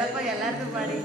ಅಕ್ಷಯ ಎಲ್ಲಾರ್ದು ಮಾಡಿ.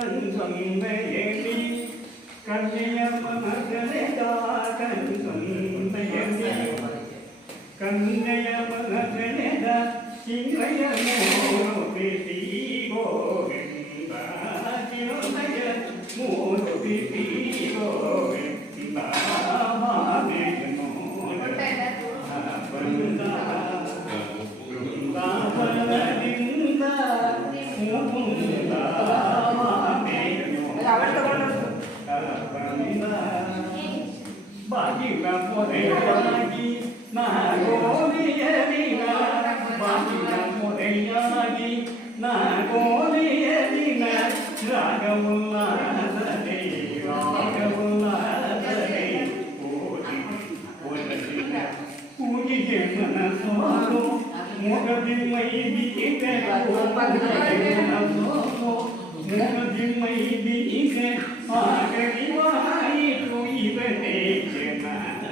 ಕಣ್ಸೊಂದೆಯಲ್ಲಿ ಕನ್ಯೆಯ ಮನಗಳೆದ ಕಣ್ಸೊಂದೆಯಲ್ಲಿ ಕನ್ಯೆಯ ಮನಗಳೆದ ಚಿಂಗಯ ಮೂರುತಿ ಗೋವಿಂದ முறையாகி நாகோதியதினா வாணினம் முறையாகி நாகோதியதின ராகமுல்லாதனே ராகமுல்லாதனே ஓதி ஓதின பூஜிய மனசோதோ முகதிமை வீக முகதிமை வீக ஆகடி வாயிற்று இவனே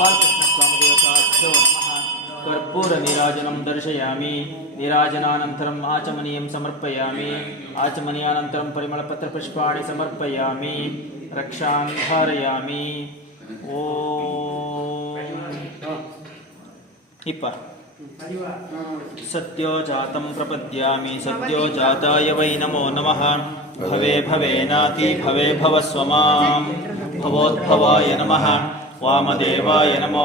गोपालकृष्णस्वामिदेवताभ्यो नमः कर्पूरनीराजनं दर्शयामि नीराजनानन्तरम् आचमनीयं समर्पयामि आचमनीयानन्तरं परिमलपत्रपुष्पाणि समर्पयामि रक्षां धारयामि इप सत्यो जातं प्रपद्यामि सत्यो जाताय वै नमो नमः भवे भवेनाति भवे भवस्व माँ भवोद्भवाय नमः వామదేవాయ నమో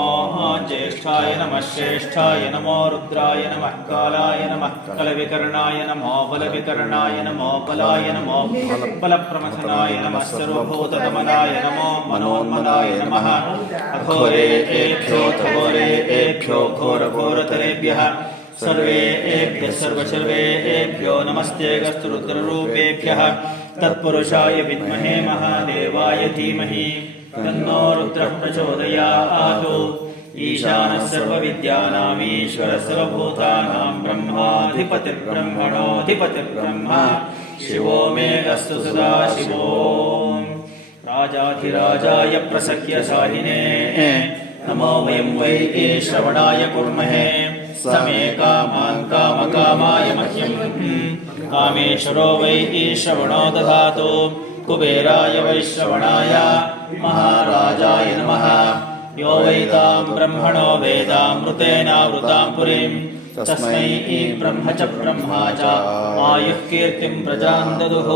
జ్యేష్ఠాయ నమ శ్రేష్ఠాయ నమో రుద్రాయ నమ కాలాయ నమ కల వికరణాయ నమో బల వికరణాయ నమో బలాయ నమో బల ప్రమథనాయ నమ సర్వభూతమనాయ నమో మనోన్మదాయ నమ అఘోరే ఏభ్యో ఘోరే ఏభ్యో ఘోర ఘోరతరేభ్య సర్వే ఏభ్య సర్వ సర్వే ఏభ్యో నమస్తే గస్తురుద్రరూపేభ్య తత్పురుషాయ విద్మహే మహాదేవాయ ధీమహి तन्नो रुद्रः प्रचोदयात् ईशानः सर्वविद्यानामीश्वरः सर्वभूतानां ब्रह्माधिपतिर्ब्रह्मणोऽधिपतिर्ब्रह्म शिवो मे अस्तु सदा शिवो राजाधिराजाय प्रसख्य साहिने नमो वयं वै श्रवणाय कुर्महे स मे कामान् कामकामाय मह्यम् कामेश्वरो वै श्रवणो दधातु कुबेराय वैश्रवणाय। महाराजाय नमः। यो वैतां ब्रह्मणो वेदामृतेनावृतां पुरीम् तस्मै ब्रह्म ब्रह्मा च। आयुः कीर्तिं प्रजां ददुः।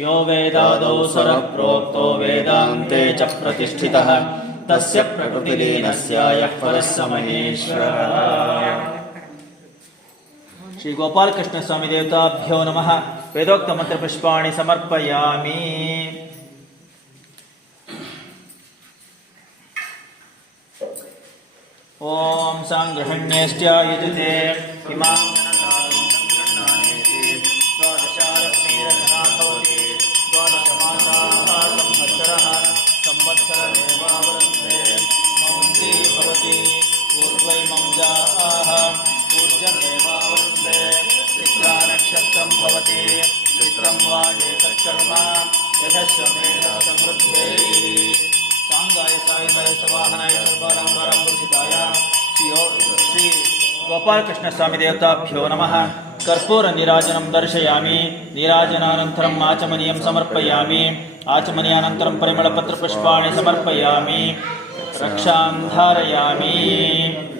यो वेदादौ प्रोक्तो वेदान्ते च प्रतिष्ठितः। तस्य प्रकृतिलीनस्य यः परः स महेश्वरः। श्री गोपाल देवताभ्यो नमः। वेदोक्त मंत्र पुष्पाणि समर्पयामि ॐ साङ्गृहण्येश्च युजुते इमां चित्रं वा एतत्कर्म यथश्रमेण समृद्धे सांगाय सायनाय सवाहनाय सर्वालंकारां पूजिताय श्री श्री गोपाल कृष्ण स्वामी देवताभ्यो नमः। कर्पूर नीराजनं दर्शयामि, नीराजनानन्तरम् आचमनीयं समर्पयामि, आचमनीयानन्तरं परिमलपत्रपुष्पाणि समर्पयामि, रक्षां धारयामि।